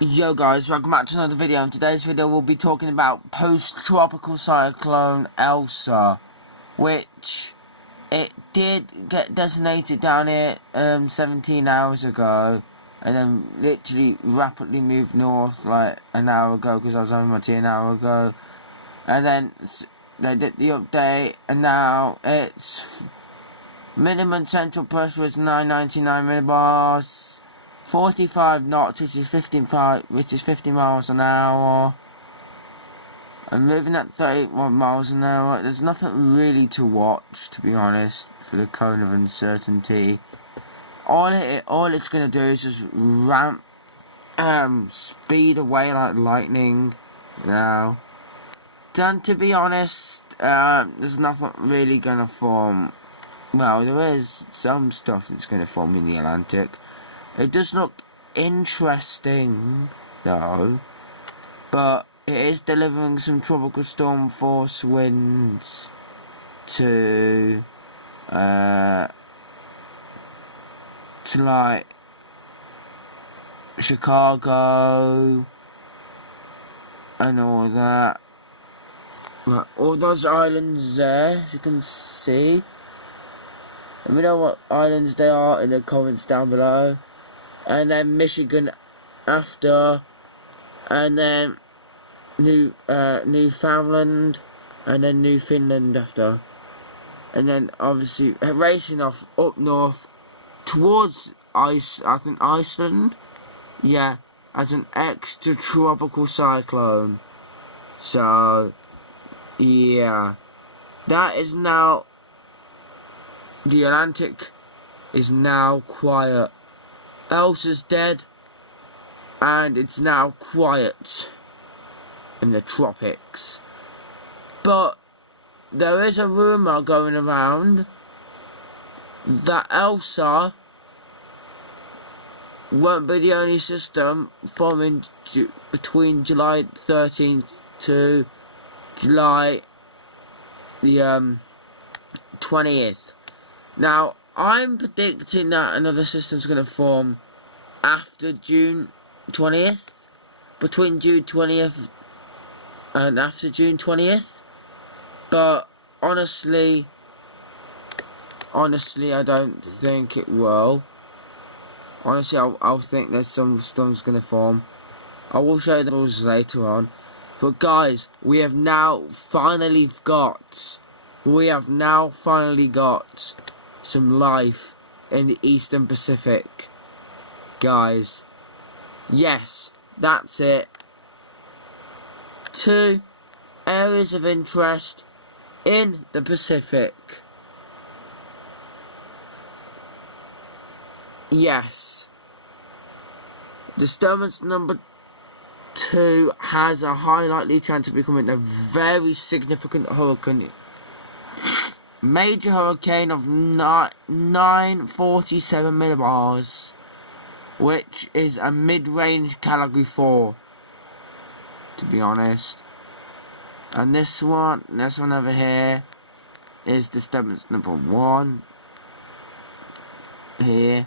Yo guys, welcome back to another video. In today's video we'll be talking about post-tropical cyclone Elsa, which it did get designated down here 17 hours ago, and then literally rapidly moved north like an hour ago, because I was having my tea an hour ago, and then they did the update, and now its minimum central pressure is 999 millibars, 45 knots, which is 50 miles an hour. I'm moving at 31 miles an hour. There's nothing really to watch, to be honest, for the cone of uncertainty. All it's gonna do is just ramp speed away like lightning now. Then, to be honest, there's nothing really gonna form. Well, there is some stuff that's gonna form in the Atlantic. It does look interesting, though, but it is delivering some tropical storm force winds to like Chicago and all that. But all those islands there, as you can see. Let me know what islands they are in the comments down below. And then Michigan after, and then Newfoundland, and then Newfoundland after, and then obviously racing off up north towards Iceland, yeah, as an extra tropical cyclone. So yeah, that is now, the Atlantic is now quiet. Elsa's dead, and it's now quiet in the tropics. But there is a rumour going around that Elsa won't be the only system forming between July 13th to July the 20th. Now, I'm predicting that another system's going to form after June 20th, between June 20th and after June 20th. But honestly, I don't think it will. Honestly, I'll think there's some storms going to form. I will show you the rules later on. But guys, we have now finally got some life in the Eastern Pacific, guys. Yes, that's it. 2 areas of interest in the Pacific. Yes. Disturbance number 2 has a high likely chance of becoming a very significant hurricane. Major hurricane of 947 millibars, which is a mid-range category 4, to be honest. And this one over here is disturbance number 1 here.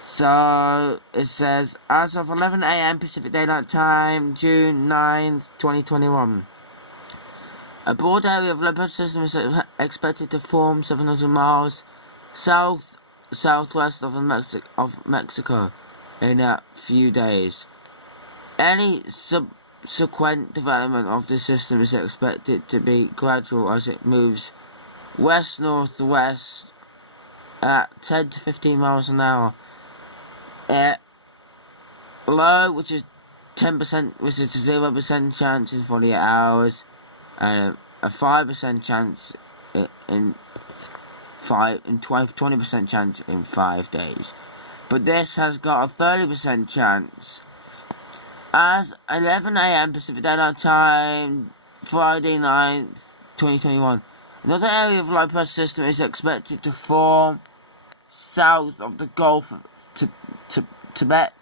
So it says, as of 11 AM Pacific Daylight Time, June 9th, 2021. A broad area of low pressure system is expected to form 700 miles southwest of Mexico in a few days. Any subsequent development of the system is expected to be gradual as it moves west-northwest at 10 to 15 miles an hour. Low, which is 10%, which is a 0% chance in 48 hours. And a 5% chance in 20% chance in 5 days. But this has got a 30% chance. As 11 AM Pacific Daylight Time, Friday 9th, 2021. Another area of low pressure system is expected to form south of the Gulf of Tibet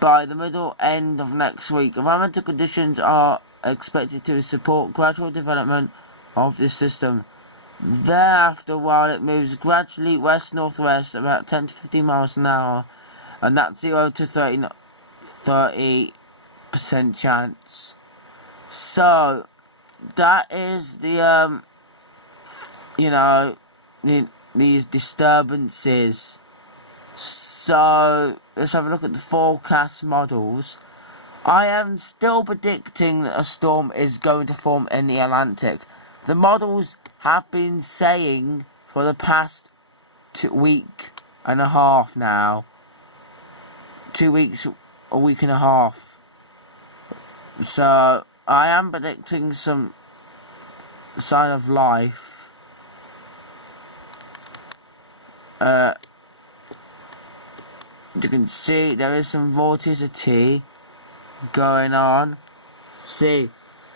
by the middle end of next week. Environmental conditions are expected to support gradual development of this system. Thereafter, while it moves gradually west-northwest about 10 to 15 miles an hour, and that's 0 to 30% chance. So that is the you know, these disturbances. So let's have a look at the forecast models. I am still predicting that a storm is going to form in the Atlantic. The models have been saying for the past 2 week and a half now. 2 weeks, a week and a half. So I am predicting some sign of life. You can see there is some vorticity going on. See,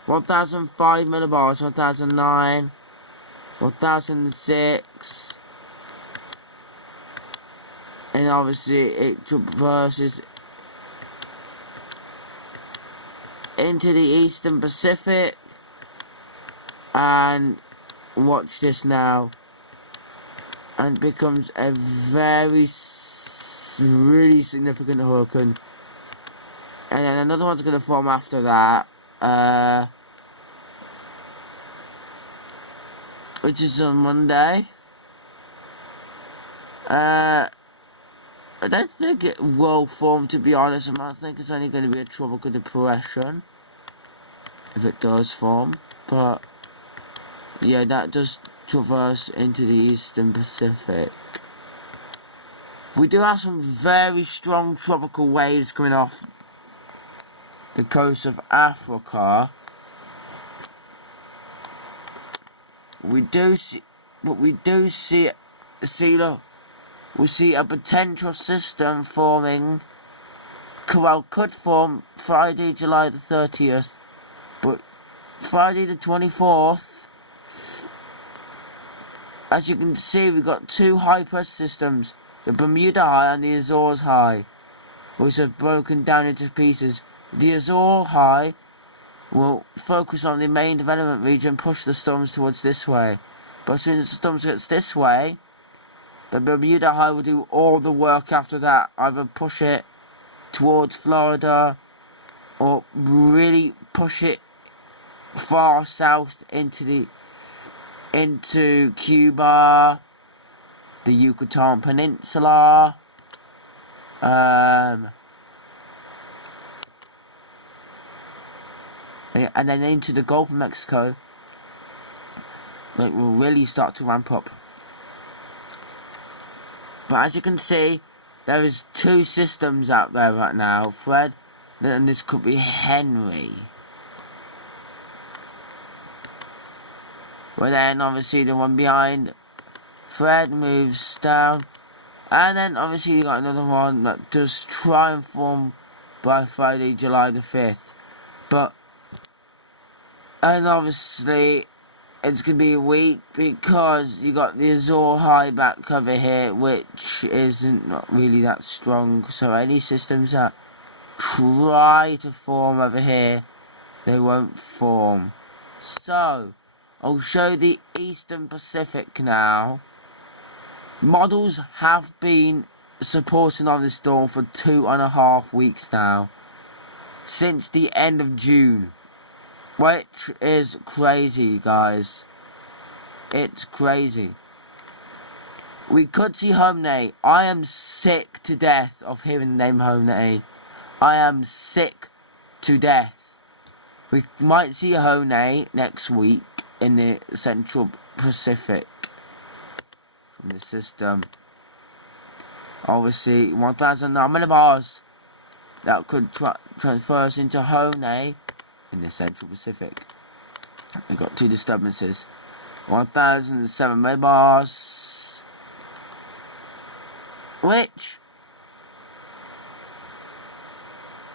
1005 millibars, 1009, 1006, and obviously it traverses into the Eastern Pacific. And watch this now, and becomes a very really significant hurricane, and then another one's going to form after that, which is on Monday. I don't think it will form, to be honest. I think it's only going to be a tropical depression if it does form, but yeah, that does traverse into the Eastern Pacific. We do have some very strong tropical waves coming off the coast of Africa. We see a potential system forming. Well, could form Friday, July the 30th, but Friday the 24th, as you can see, we've got two high pressure systems. The Bermuda High and the Azores High, which have broken down into pieces. The Azores High will focus on the main development region and push the storms towards this way. But as soon as the storms gets this way, the Bermuda High will do all the work after that. Either push it towards Florida, or really push it far south into Cuba, the Yucatan Peninsula, and then into the Gulf of Mexico. Like, will really start to ramp up. But as you can see, there is two systems out there right now, Fred, and this could be Henry. But then obviously the one behind Fred moves down, and then obviously you got another one that does try and form by Friday, July the 5th. And obviously it's going to be weak because you got the Azores High back cover here, which isn't not really that strong. So any systems that try to form over here, they won't form. So I'll show the Eastern Pacific now. Models have been supporting on this storm for 2.5 weeks now, since the end of June, which is crazy, guys. It's crazy. We could see Homney. I am sick to death of hearing the name Homney. I am sick to death. We might see a Homney next week in the Central Pacific from the system. Obviously 1009 millibars that could transfer us into Homney in the Central Pacific. We've got two disturbances, 1007 millibars, which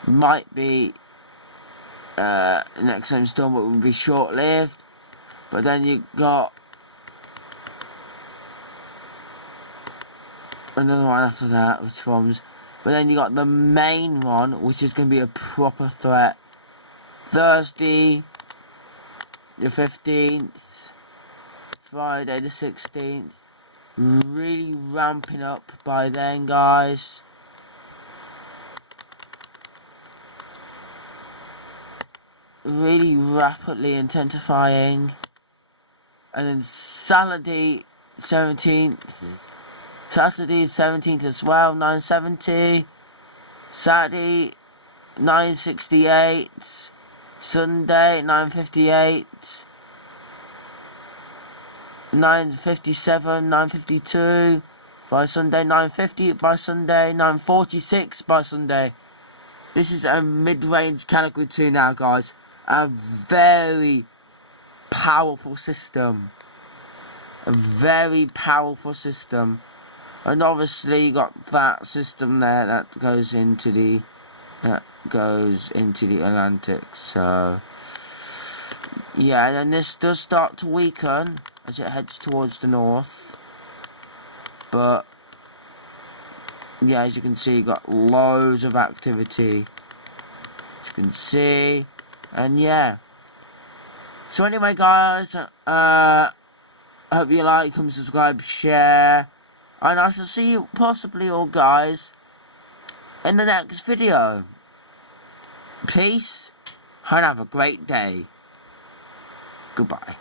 might be next time storm, but will be short-lived. But then you got another one after that, which forms. But then you got the main one, which is going to be a proper threat. Thursday, the 15th, Friday, the 16th. Really ramping up by then, guys. really rapidly intensifying. And then Saturday 17th as well, 970. Saturday 968. Sunday 958. 957, 952 by Sunday, 950 by Sunday, 946 by Sunday. This is a mid-range category 2 now, guys. A very powerful system. A very powerful system. And obviously you got that system there that goes into the Atlantic. So yeah, and then this does start to weaken as it heads towards the north. But yeah, as you can see, you got loads of activity, as you can see. And yeah, so anyway guys, I hope you like, comment, subscribe, share, and I shall see you possibly all guys in the next video. Peace and have a great day. Goodbye.